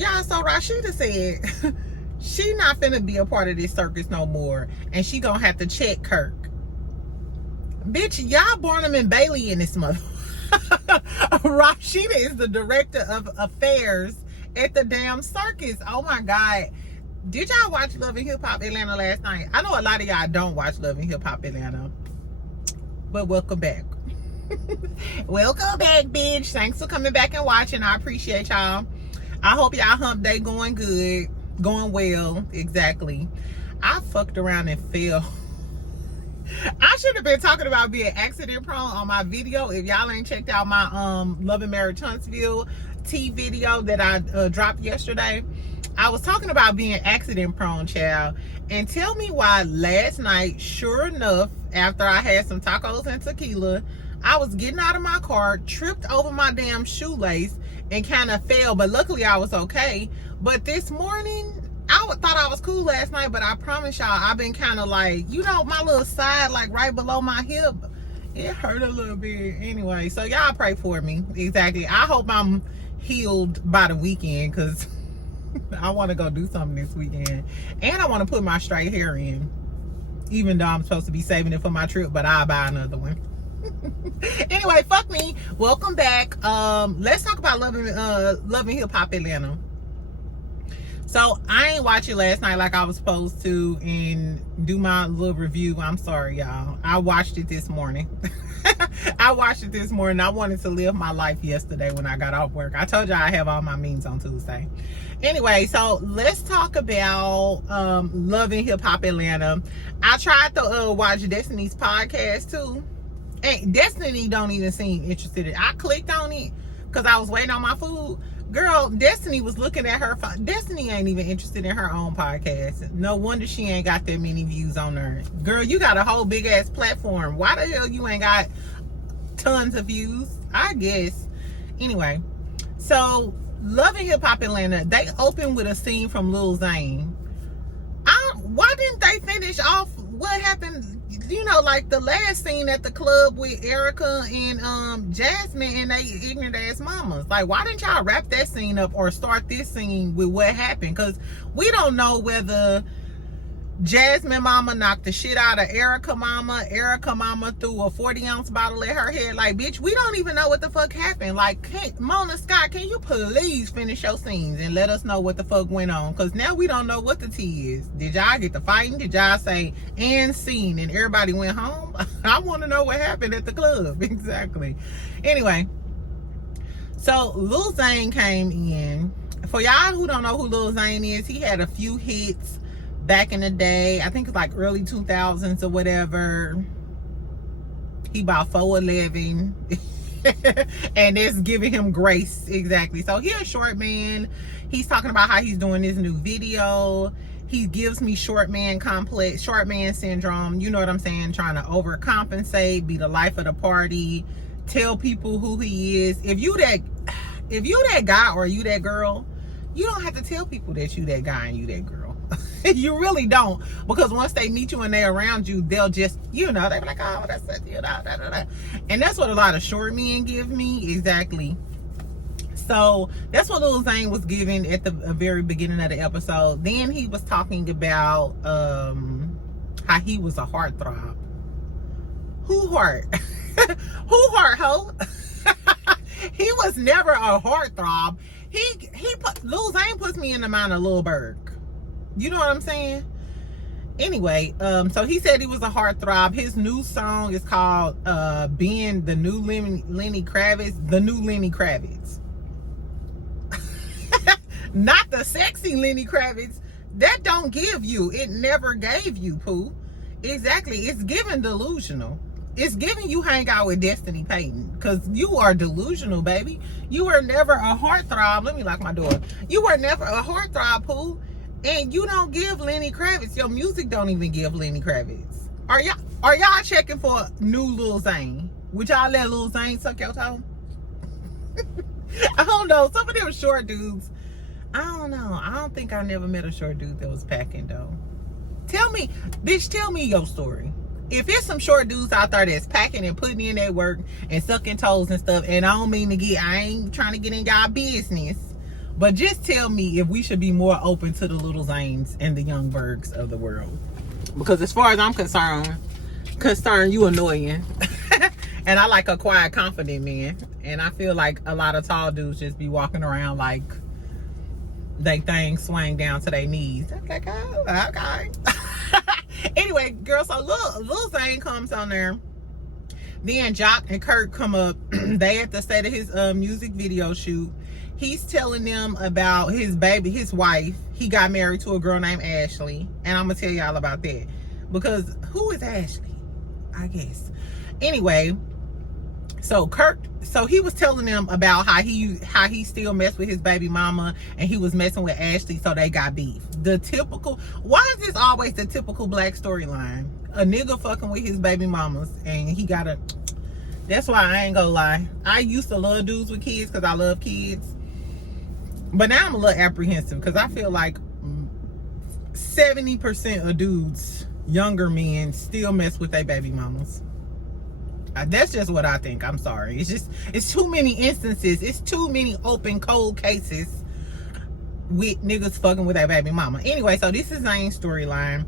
Yeah, so Rasheeda said she not finna be a part of this circus no more, and she gonna have to check Kirk. Bitch, y'all Barnum and Bailey in this mother. Rasheeda is the director of affairs at the damn circus. Oh my God. Did y'all watch Love and Hip Hop Atlanta last night? I know a lot of y'all don't watch Love and Hip Hop Atlanta, but welcome back. Welcome back, bitch. Thanks for coming back and watching. I appreciate y'all. I hope y'all hump day going good, going well. Exactly. I fucked around and fell. I should have been talking about being accident prone on my video. If y'all ain't checked out my Love and Marriage Huntsville tea video that I dropped yesterday, I was talking about being accident prone, child. And tell me why last night, sure enough, after I had some tacos and tequila, I was getting out of my car, tripped over my damn shoelace, and kind of fell. But luckily, I was okay. But this morning, I thought I was cool last night, but I promise y'all, I've been kind of like, you know, my little side, like right below my hip, it hurt a little bit. Anyway, so y'all pray for me. Exactly. I hope I'm healed by the weekend, because I want to go do something this weekend. And I want to put my straight hair in, even though I'm supposed to be saving it for my trip, but I'll buy another one. Anyway, fuck me. Welcome back. Let's talk about Love and Hip Hop Atlanta. So I ain't watch it last night like I was supposed to and do my little review. I'm sorry, y'all. I watched it this morning. I watched it this morning. I wanted to live my life yesterday when I got off work. I told y'all I have all my memes on Tuesday. Anyway, so let's talk about Love and Hip Hop Atlanta. I tried to watch Destiny's podcast too. And Destiny don't even seem interested in it. I clicked on it because I was waiting on my food. Girl, Destiny was looking at her phone. Destiny ain't even interested in her own podcast. No wonder she ain't got that many views on her. Girl, you got a whole big ass platform. Why the hell you ain't got tons of views? I guess. Anyway, so Love and Hip Hop Atlanta, they opened with a scene from Lil Zane. Why didn't they finish off what happened? You know, like the last scene at the club with Erica and Jasmine and they ignorant ass mamas. Like, why didn't y'all wrap that scene up or start this scene with what happened? Because we don't know whether Jasmine mama knocked the shit out of Erica mama threw a 40-ounce bottle at her head. Like, bitch, we don't even know what the fuck happened. Like, Mona Scott, can you please finish your scenes and let us know what the fuck went on? Because now we don't know what the tea is. Did y'all get the fighting? Did y'all say and scene and everybody went home? I want to know what happened at the club. Exactly. Anyway, so Lil Zane came in. For y'all who don't know who Lil Zane is, he had a few hits back in the day. I think it's like early 2000s or whatever. He about 4'11", and it's giving him grace. Exactly. So he's a short man. He's talking about how he's doing this new video. He gives me short man complex, short man syndrome. You know what I'm saying? Trying to overcompensate, be the life of the party, tell people who he is. If you that guy or you that girl, you don't have to tell people that you that guy and you that girl. You really don't, because once they meet you and they're around you, they'll just, you know, they're like, oh, that's it, you know, da, da, da. And that's what a lot of short men give me. Exactly. So that's what Lil Zane was giving at the very beginning of the episode. Then he was talking about how he was a heartthrob. Who heart? Who heart, ho? He was never a heartthrob. Lil Zane puts me in the mind of Lil Berg. You know what I'm saying? Anyway, so he said he was a heartthrob. His new song is called Being the New Lenny Kravitz. The new Lenny Kravitz. Not the sexy Lenny Kravitz. That don't give you. It never gave you, poo. Exactly. It's giving delusional. It's giving you hang out with Destiny Payton, because you are delusional, baby. You were never a heartthrob. Let me lock my door. You were never a heartthrob, poo. And you don't give Lenny Kravitz. Your music don't even give Lenny Kravitz. Are y'all checking for new Lil Zane? Would y'all let Lil Zane suck your toe? I don't know. Some of them short dudes, I don't know. I don't think I never met a short dude that was packing though. Tell me, bitch, tell me your story. If it's some short dudes out there that's packing and putting in their work and sucking toes and stuff, and I ain't trying to get in y'all business, But just tell me if we should be more open to the Lil Zanes and the Young Bergs of the world. Because as far as I'm concerned, you annoying. And I like a quiet, confident man. And I feel like a lot of tall dudes just be walking around like they things swing down to their knees. I'm like, oh, okay. Anyway, girl, so Lil Zane comes on there. Then Joc and Kirk come up. They at the state of his music video shoot. He's telling them about his baby, his wife. He got married to a girl named Ashley. And I'm going to tell y'all about that. Because who is Ashley? I guess. Anyway, so he was telling them about how he still messed with his baby mama and he was messing with Ashley, so they got beef. The typical, why is this always the typical black storyline? A nigga fucking with his baby mamas and he got a, that's why I ain't gonna lie. I used to love dudes with kids because I love kids. But now I'm a little apprehensive because I feel like 70% of dudes, younger men, still mess with their baby mamas. That's just what I think. I'm sorry. It's too many instances. It's too many open cold cases with niggas fucking with their baby mama. Anyway, so this is Zane's storyline.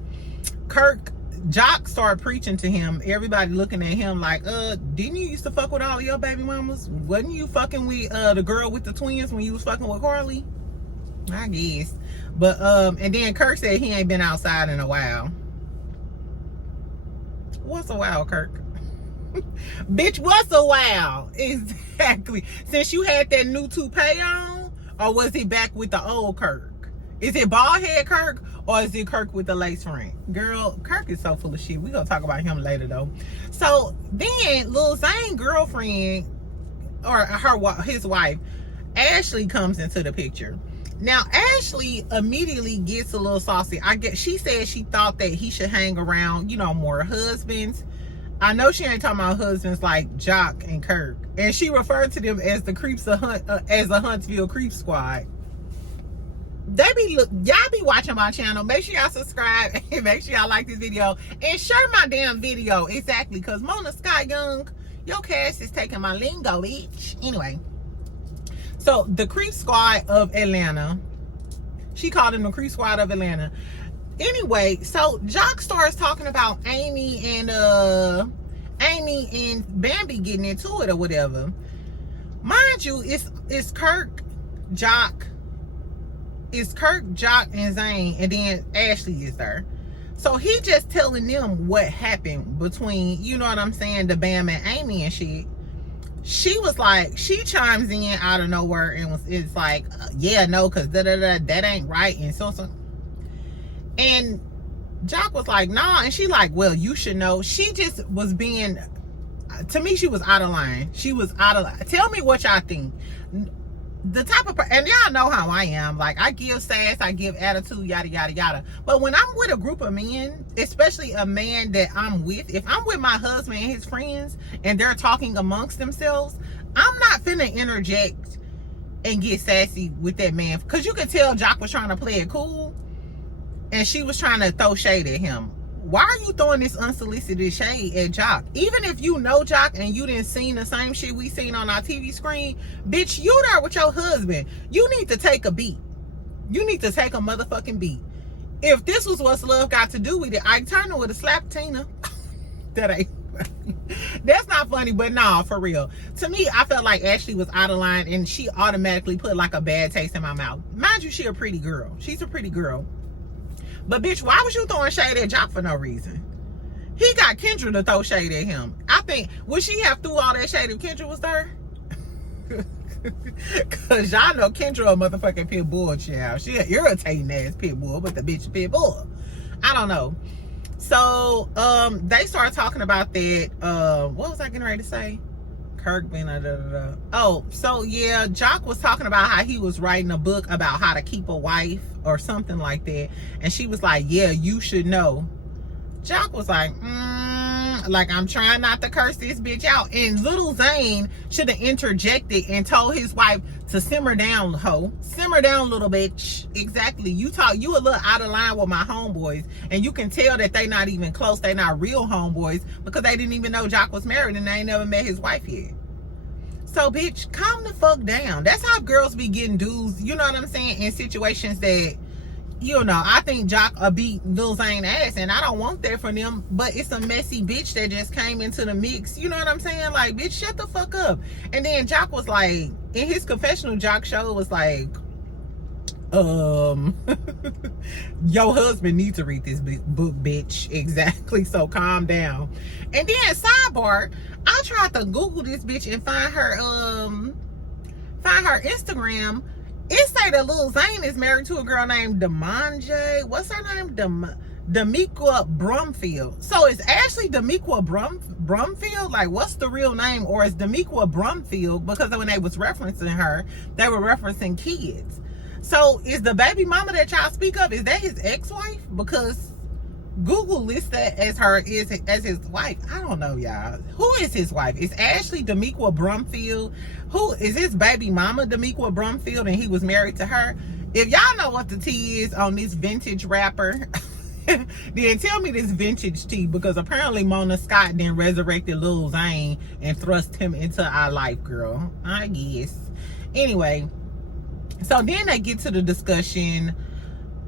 Joc started preaching to him. Everybody looking at him like, didn't you used to fuck with all of your baby mamas? Wasn't you fucking with the girl with the twins when you was fucking with Carly? I guess. But and then Kirk said he ain't been outside in a while. What's a while, Kirk? Bitch, what's a while? Exactly. Since you had that new toupee on, or was it back with the old Kirk? Is it bald head Kirk, or is it Kirk with the lace front? Girl, Kirk is so full of shit. We gonna talk about him later though. So then Lil Zane girlfriend, or his wife, Ashley, comes into the picture. Now Ashley immediately gets a little saucy. She said she thought that he should hang around, more husbands. I know she ain't talking about husbands like Joc and Kirk. And she referred to them as the creeps as the Huntsville Creep Squad. Y'all be watching my channel. Make sure y'all subscribe and make sure y'all like this video. And share my damn video. Exactly. Because Mona Scott Young, your cast is taking my lingo, bitch. Anyway. So the Creep Squad of Atlanta. She called them the Creep Squad of Atlanta. Anyway, so Joc starts talking about Amy and Bambi getting into it or whatever. Mind you, it's Kirk, Joc, and Zane, and then Ashley is there. So he just telling them what happened between, you know what I'm saying, the Bam and Amy and shit. She was like, she chimes in out of nowhere and it's like, yeah, no, because that ain't right, and so. And Joc was like, nah. And she like, well, you should know. She just was being, to me, she was out of line. She was out of line. Tell me what y'all think. The type of, and y'all know how I am. Like, I give sass, I give attitude, yada, yada, yada. But when I'm with a group of men, especially a man that I'm with, if I'm with my husband and his friends and they're talking amongst themselves, I'm not finna interject and get sassy with that man. Because you could tell Joc was trying to play it cool. And she was trying to throw shade at him. Why are you throwing this unsolicited shade at Joc? Even if you know Joc and you didn't see the same shit we seen on our TV screen, bitch, you there with your husband. You need to take a beat. You need to take a motherfucking beat. If this was what's love got to do with it, Ike Turner would have slapped Tina. That ain't funny. That's not funny, but nah, for real. To me, I felt like Ashley was out of line and she automatically put like a bad taste in my mouth. Mind you, she a pretty girl. She's a pretty girl. But bitch, why was you throwing shade at Joc for no reason? He got Kendra to throw shade at him. I think, would she have threw all that shade if Kendra was there? Cause y'all know Kendra a motherfucking pit bull, child. She an irritating ass pit bull, but the bitch pit bull. I don't know. So they started talking about that. What was I getting ready to say? Kirk being Oh, so yeah, Joc was talking about how he was writing a book about how to keep a wife or something like that. And she was like, yeah, you should know. Joc was like, like, I'm trying not to curse this bitch out. And Lil Zane should have interjected and told his wife to simmer down, ho. Simmer down, little bitch. Exactly. You a little out of line with my homeboys. And you can tell that they not even close. They not real homeboys because they didn't even know Joc was married and they ain't never met his wife yet. So, bitch, calm the fuck down. That's how girls be getting dudes, you know what I'm saying, in situations that, you know, I think Joc beat Lil Zane ass, and I don't want that for them, but it's a messy bitch that just came into the mix. You know what I'm saying? Like, bitch, shut the fuck up. And then Joc was like, in his confessional, Joc show was like, your husband needs to read this book, bitch. Exactly. So calm down. And then sidebar, I tried to Google this bitch and find her Instagram. It say that Lil Zane is married to a girl named Demanje. What's her name? Demiqua Brumfield. So it's actually Demiqua Brumfield? Like, what's the real name? Or is Demiqua Brumfield? Because when they was referencing her, they were referencing kids. So is the baby mama that y'all speak of, is that his ex-wife? Because Google lists that as as his wife. I don't know, y'all. Who is his wife? Is Ashley Demiqua Brumfield? Who is his baby mama, Demiqua Brumfield, and he was married to her? If y'all know what the tea is on this vintage rapper, then tell me this vintage tea, because apparently Mona Scott then resurrected Lil Zane and thrust him into our life, girl. I guess. Anyway, so then they get to the discussion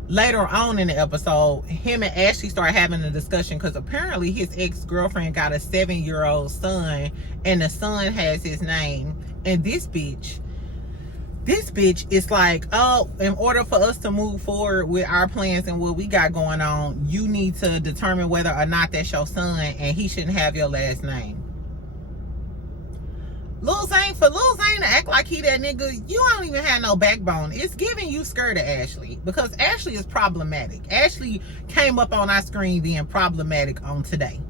later on in the episode. Him and Ashley start having a discussion because apparently his ex-girlfriend got a 7-year-old son, and the son has his name. And this bitch is like, oh, in order for us to move forward with our plans and what we got going on, you need to determine whether or not that's your son, and he shouldn't have your last name. For Lil Zane to act like he that nigga, you don't even have no backbone. It's giving you scared of Ashley, because Ashley is problematic. Ashley came up on our screen being problematic on Today.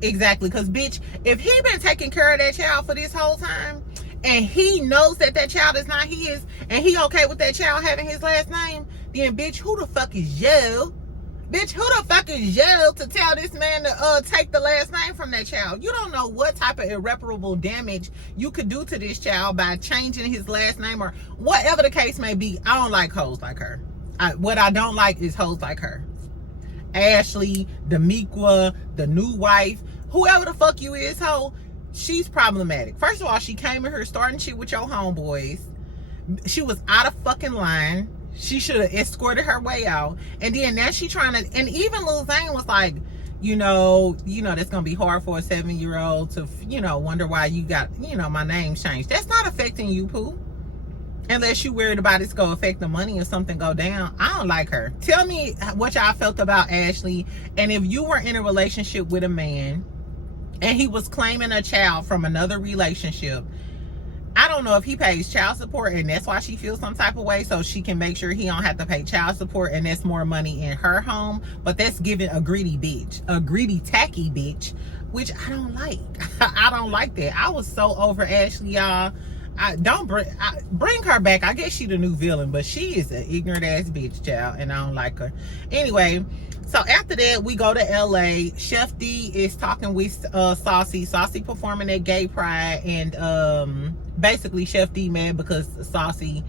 Exactly, because bitch, if he been taking care of that child for this whole time, and he knows that that child is not his, and he okay with that child having his last name, then bitch, who the fuck is you? Bitch, who the fuck is you to tell this man to take the last name from that child? You don't know what type of irreparable damage you could do to this child by changing his last name, or whatever the case may be. I don't like hoes like her. What I don't like is hoes like her. Ashley, Demiqua, the new wife, whoever the fuck you is, hoe, she's problematic. First of all, she came in here starting shit with your homeboys. She was out of fucking line. She should have escorted her way out. And then now she trying to, and even Lil Zane was like, you know, that's gonna be hard for a 7-year-old to, wonder why you got, my name changed. That's not affecting you, poo. Unless you worried about it's gonna affect the money or something go down. I don't like her. Tell me what y'all felt about Ashley. And if you were in a relationship with a man and he was claiming a child from another relationship, I don't know if he pays child support and that's why she feels some type of way, so she can make sure he don't have to pay child support, and that's more money in her home. But that's giving a greedy bitch, a greedy tacky bitch, which I don't like. I don't like that. I was so over Ashley, y'all. Bring her back. I guess she the new villain, but she is an ignorant ass bitch, child, and I don't like her. Anyway, so after that, we go to LA. Chef D is talking with Saucy. Saucy performing at Gay Pride, and basically Chef D mad because Saucy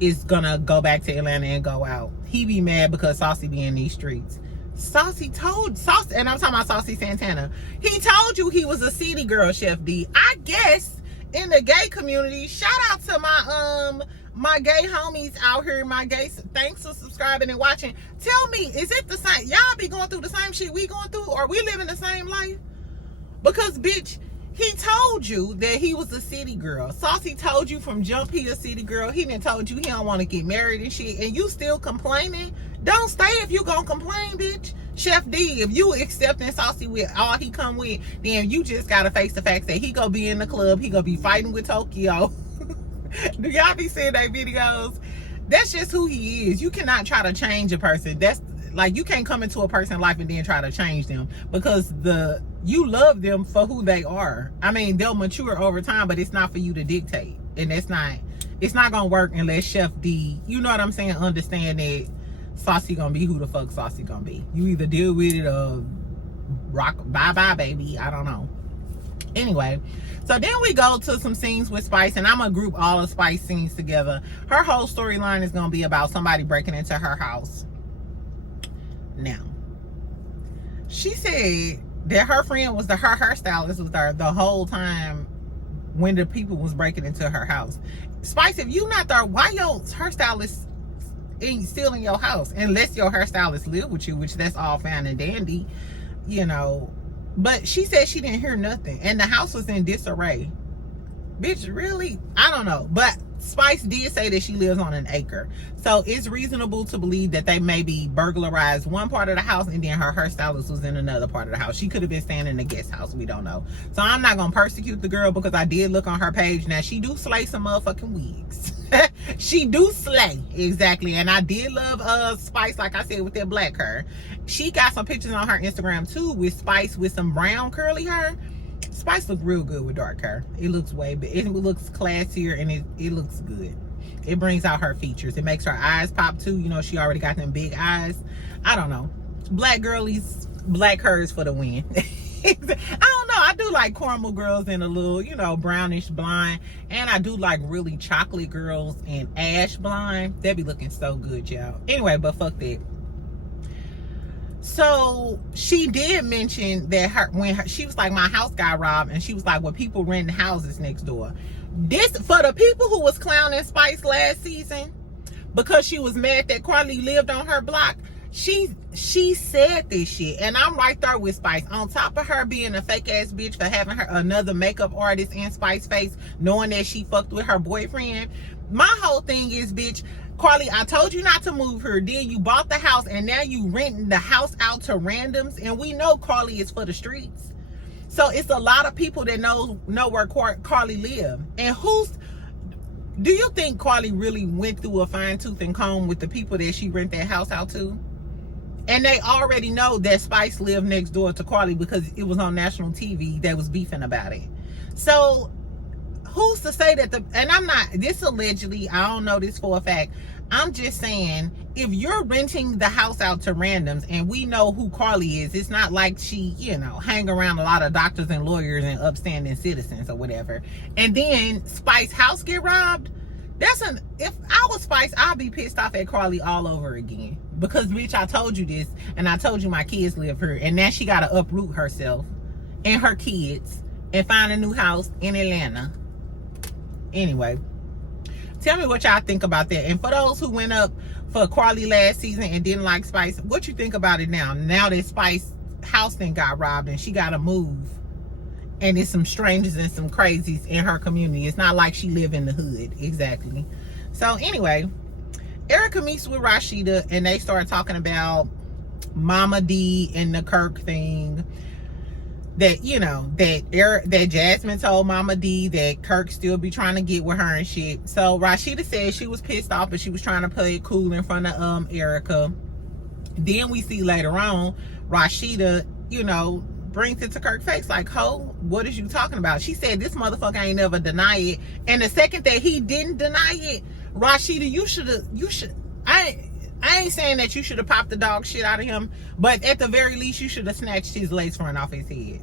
is gonna go back to Atlanta and go out. He be mad because Saucy be in these streets. Saucy, and I'm talking about Saucy Santana. He told you he was a city girl, Chef D. I guess in the gay community, shout out to my gay homies out here, my gays. Thanks for subscribing and watching. Tell me, is it the same? Y'all be going through the same shit we going through, or we living the same life? Because bitch, he told you that he was a city girl. Saucy told you from jump he a city girl. He done told you he don't want to get married and shit, and you still complaining? Don't stay if you gonna complain, bitch. Chef D, if you accepting Saucy with all he come with, then you just gotta face the fact that he gonna be in the club, he gonna be fighting with Tokyo. Do y'all be seeing their videos? That's just who he is. You cannot try to change a person. That's like, you can't come into a person's life and then try to change them, because you love them for who they are. I mean, they'll mature over time, but it's not for you to dictate, and it's not gonna work unless Chef D, you know what I'm saying, understand that Saucy gonna be who the fuck Saucy gonna be. You either deal with it or rock, bye baby. I don't know. Anyway, so then we go to some scenes with Spice, and I'm gonna group all the Spice scenes together. Her whole storyline is gonna be about somebody breaking into her house. Now, she said that her friend was her hairstylist was there the whole time when the people was breaking into her house. Spice, if you not there, why your hairstylist ain't still in your house? Unless your hairstylist live with you, which that's all fine and dandy, you know. But she said she didn't hear nothing, and the house was in disarray. Bitch, really? I don't know. But Spice did say that she lives on an acre. So it's reasonable to believe that they maybe burglarized one part of the house and then her hairstylist was in another part of the house. She could have been staying in the guest house. We don't know. So I'm not going to persecute the girl because I did look on her page. Now, she do slay some motherfucking wigs. She do slay. Exactly. And I did love Spice, like I said, with that black hair. She got some pictures on her Instagram, too, with Spice with some brown curly hair. Spice look real good with dark hair. It looks it looks classier, and it looks good. It brings out her features. It makes her eyes pop too. You know, she already got them big eyes. I don't know. Black girlies, black hers for the win. I don't know. I do like caramel girls in a little, you know, brownish blonde. And I do like really chocolate girls in ash blonde. They be looking so good, y'all. Anyway, but fuck that. So she did mention that she was like, my house got robbed, and she was like, well, people renting houses next door. This for the people who was clowning Spice last season because she was mad that Carly lived on her block. She said this shit, and I'm right there with Spice. On top of her being a fake ass bitch for having her another makeup artist in Spice face, knowing that she fucked with her boyfriend. My whole thing is, bitch, Carly, I told you not to move her. Then you bought the house, and now you renting the house out to randoms. And we know Carly is for the streets. So it's a lot of people that know where Carly live. And do you think Carly really went through a fine tooth and comb with the people that she rent that house out to? And they already know that Spice lived next door to Carly because it was on national TV that was beefing about it. So who's to say that and I'm not, this allegedly, I don't know this for a fact. I'm just saying, if you're renting the house out to randoms, and we know who Carly is, it's not like she, you know, hang around a lot of doctors and lawyers and upstanding citizens or whatever. And then Spice house get robbed. If I was Spice, I'd be pissed off at Carly all over again. Because, bitch, I told you this, and I told you my kids live here, and now she got to uproot herself and her kids and find a new house in Atlanta. Anyway, tell me what y'all think about that. And for those who went up for Carly last season and didn't like Spice, what you think about it now? Now that Spice house then got robbed and she got to move, and there's some strangers and some crazies in her community. It's not like she live in the hood. Exactly. So anyway, Erica meets with Rasheeda, and they start talking about Mama D and the Kirk thing. That, you know, that Jasmine told Mama D that Kirk still be trying to get with her and shit. So Rasheeda said she was pissed off, but she was trying to play it cool in front of Erica. Then we see later on Rasheeda, you know, brings it to Kirk's face like, ho, what is you talking about? She said this motherfucker ain't never deny it. And the second that he didn't deny it, Rasheeda, you should I ain't saying that you should have popped the dog shit out of him, but at the very least, you should have snatched his lace front off his head.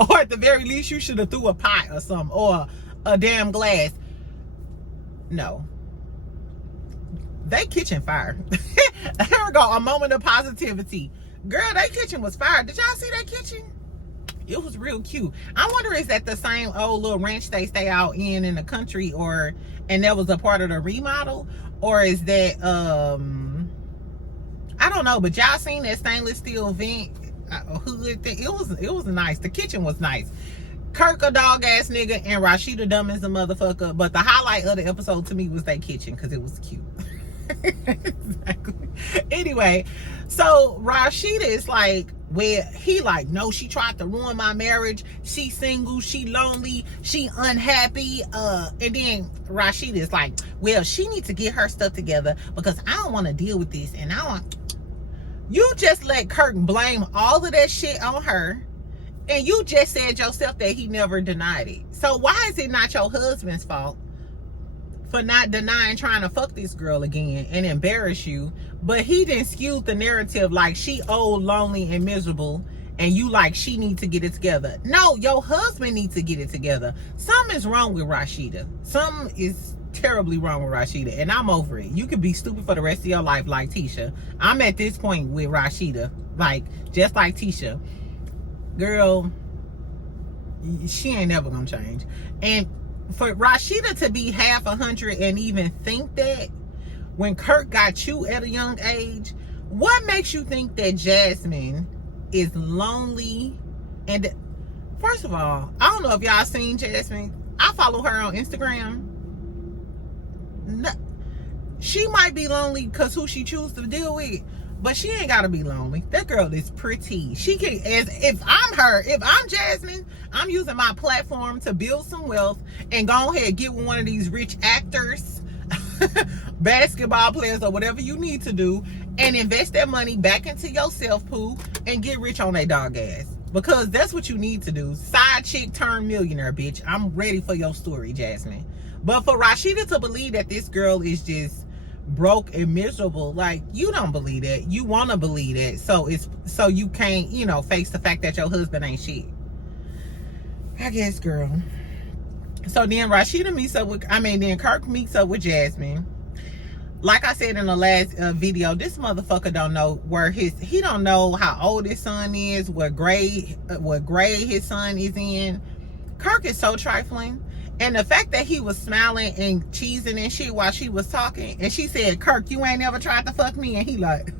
Or at the very least, you should have threw a pot or something, or a damn glass. No. They kitchen fire. Here we go, a moment of positivity. Girl, that kitchen was fire. Did y'all see that kitchen? It was real cute. I wonder, is that the same old little ranch they stay out in the country, and that was a part of the remodel? Or is that, I don't know, but y'all seen that stainless steel vent hood thing? It was nice. The kitchen was nice. Kirk a dog ass nigga and Rasheeda dumb as a motherfucker. But the highlight of the episode to me was that kitchen because it was cute. Exactly. Anyway, so Rasheeda is like, where he like, no, she tried to ruin my marriage. She single, she lonely, she unhappy. And then Rasheeda is like, well, she needs to get her stuff together because I don't want to deal with this. And you just let Kirk blame all of that shit on her. And you just said yourself that he never denied it. So why is it not your husband's fault for not denying trying to fuck this girl again and embarrass you? But he didn't skew the narrative like she old, lonely, and miserable, and you like she needs to get it together. No, your husband needs to get it together. Something is wrong with Rasheeda. Something is terribly wrong with Rasheeda, and I'm over it. You could be stupid for the rest of your life like Tisha. I'm at this point with Rasheeda, like, just like Tisha. Girl, she ain't never gonna change. And for Rasheeda to be half 100 and even think that when Kirk got you at a young age, what makes you think that Jasmine is lonely? And first of all, I don't know if y'all seen Jasmine. I follow her on Instagram. No, she might be lonely because who she chooses to deal with, but she ain't gotta be lonely. That girl is pretty. She can, as if I'm her, if I'm Jasmine, I'm using my platform to build some wealth and go ahead and get with one of these rich actors, basketball players, or whatever you need to do, and invest that money back into yourself, poo, and get rich on that dog ass. Because that's what you need to do. Side chick turned millionaire, bitch. I'm ready for your story, Jasmine. But for Rasheeda to believe that this girl is just broke and miserable, like, you don't believe that. You want to believe that. So you can't, face the fact that your husband ain't shit. I guess, girl. So then Rasheeda then Kirk meets up with Jasmine. Like I said in the last video, this motherfucker don't know he don't know how old his son is, what grade his son is in. Kirk is so trifling. And the fact that he was smiling and cheesing and shit while she was talking, and she said, Kirk, you ain't never tried to fuck me, and he like,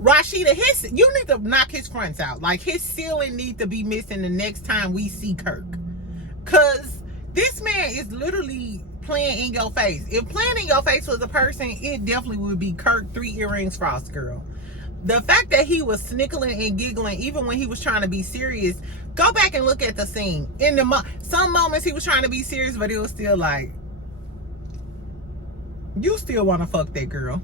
Rasheeda, you need to knock his fronts out. Like, his ceiling need to be missing the next time we see Kirk. Cause this man is literally playing in your face. If playing in your face was a person, it definitely would be Kirk 3 earrings Frost girl. The fact that he was snickling and giggling even when he was trying to be serious, go back and look at the scene. In some moments he was trying to be serious, but it was still like, you still want to fuck that girl.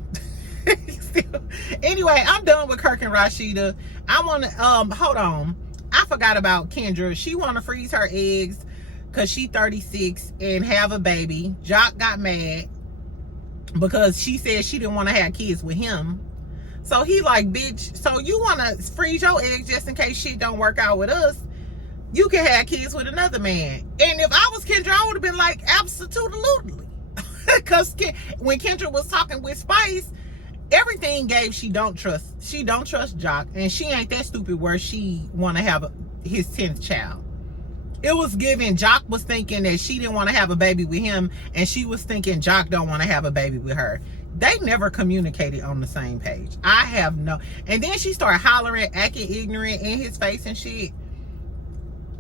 Anyway, I'm done with Kirk and Rasheeda. I want to hold on, I forgot about Kendra. She want to freeze her eggs because she 36 and have a baby. Joc got mad because she said she didn't want to have kids with him. So he like, bitch, so you want to freeze your eggs just in case shit don't work out with us? You can have kids with another man. And if I was Kendra, I would have been like, absolutely. Because when Kendra was talking with Spice, everything gave she don't trust Joc, and she ain't that stupid where she want to have his 10th child. It was given Joc was thinking that she didn't want to have a baby with him, and she was thinking Joc don't want to have a baby with her. They never communicated on the same page. I have no. And then she started hollering, acting ignorant in his face and shit.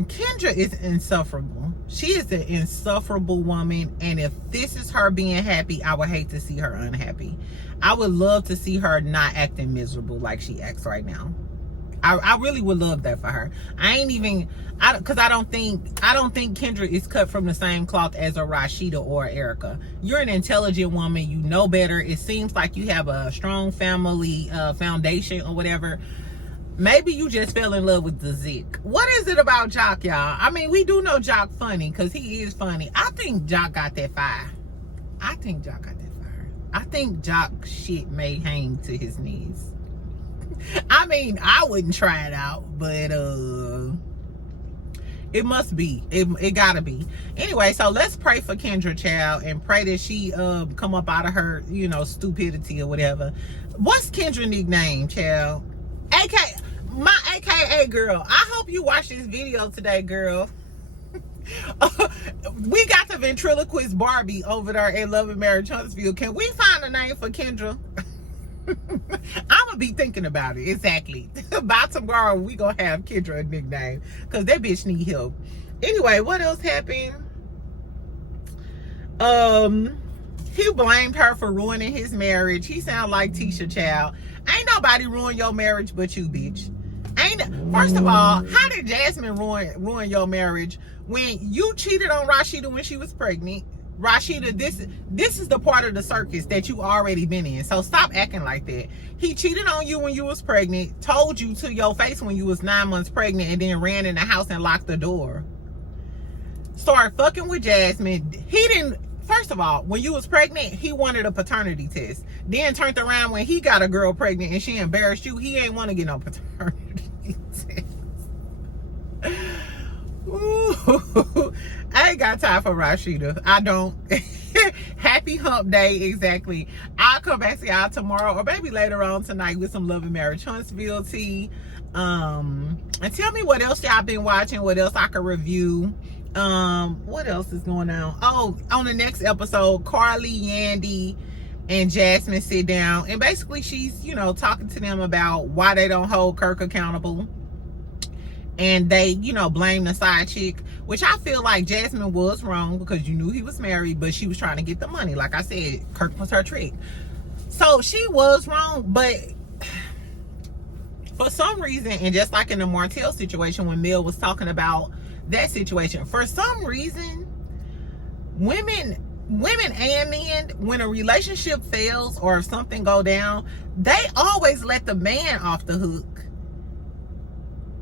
Kendra is insufferable. She is an insufferable woman, and if this is her being happy, I would hate to see her unhappy. I would love to see her not acting miserable like she acts right now. I really would love that for her. Because I don't think Kendra is cut from the same cloth as a Rasheeda or Erica. You're an intelligent woman. You know better. It seems like you have a strong family foundation or whatever. Maybe you just fell in love with the Zik. What is it about Joc, y'all? I mean, we do know Joc funny because he is funny. I think Joc got that fire. I think Joc shit may hang to his knees. I mean, I wouldn't try it out, but it must be. It gotta be. Anyway, so let's pray for Kendra, child, and pray that she come up out of her, stupidity or whatever. What's Kendra nickname, child? My AKA girl. I hope you watch this video today, girl. We got the ventriloquist Barbie over there at Love and Marriage Huntsville. Can we find a name for Kendra? I'm gonna be thinking about it. Exactly. By tomorrow we gonna have Kendra a nickname because that bitch need help. Anyway, what else happened? He blamed her for ruining his marriage. He sound like Tisha, child. Ain't nobody ruin your marriage but you, bitch. First of all, how did Jasmine ruin your marriage when you cheated on Rasheeda when she was pregnant? Rasheeda, this is the part of the circus that you already been in. So stop acting like that. He cheated on you when you was pregnant, told you to your face when you was 9 months pregnant, and then ran in the house and locked the door. Started fucking with Jasmine. He didn't. First of all, when you was pregnant, he wanted a paternity test. Then turned around when he got a girl pregnant and she embarrassed you. He ain't want to get no paternity test. Ooh, I ain't got time for Rasheeda. I don't. Happy hump day, exactly. I'll come back to y'all tomorrow or maybe later on tonight with some Love and Marriage Huntsville tea. And tell me what else y'all been watching, what else I could review. What else is going on? Oh, on the next episode, Carly, Yandy, and Jasmine sit down, and basically she's, you know, talking to them about why they don't hold Kirk accountable. And they, you know, blame the side chick, which I feel like Jasmine was wrong because you knew he was married, but she was trying to get the money. Like I said, Kirk was her trick. So she was wrong, but for some reason, and just like in the Martell situation when Mel was talking about that situation, for some reason, women and men, when a relationship fails or if something go down, they always let the man off the hook.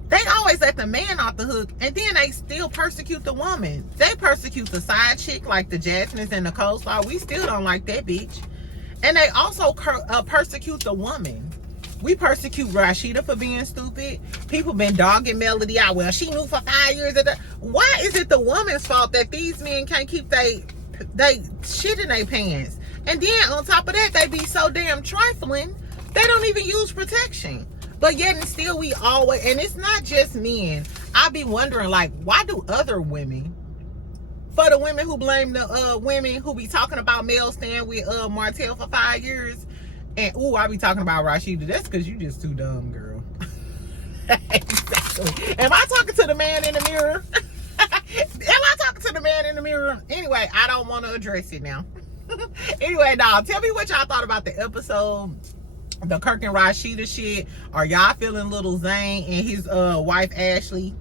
They always let the man off the hook, and then they still persecute the woman. They persecute the side chick, like the Jasmines and the coleslaw. We still don't like that bitch. And they also persecute the woman. We persecute Rasheeda for being stupid. People been dogging Melody out. Well, she knew for 5 years. Why is it the woman's fault that these men can't keep they shit in their pants? And then on top of that, they be so damn trifling, they don't even use protection. But yet and still we always, and it's not just men. I be wondering, like, why do other women, for the women who blame the women who be talking about Mel staying with Martell for 5 years, and I be talking about Rasheeda, that's because you just too dumb, girl. Exactly. Am I talking to the man in the mirror? Am I talking to the man in the mirror? Anyway, I don't want to address it now. Anyway, now tell me what y'all thought about the episode, the Kirk and Rasheeda shit. Are y'all feeling Lil Zane and his wife Ashley?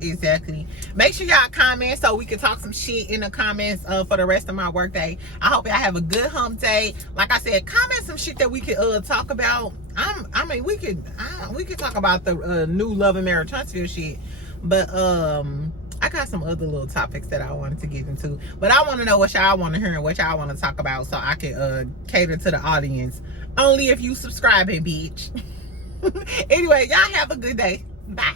Exactly. Make sure y'all comment so we can talk some shit in the comments for the rest of my workday. I hope y'all have a good hump day. Like I said, comment some shit that we could talk about. I mean, we could talk about the new Love and Marriage Huntsville shit, but I got some other little topics that I wanted to get into. But I want to know what y'all want to hear and what y'all want to talk about, so I can cater to the audience. Only if you subscribing, bitch. Anyway, y'all have a good day. Bye.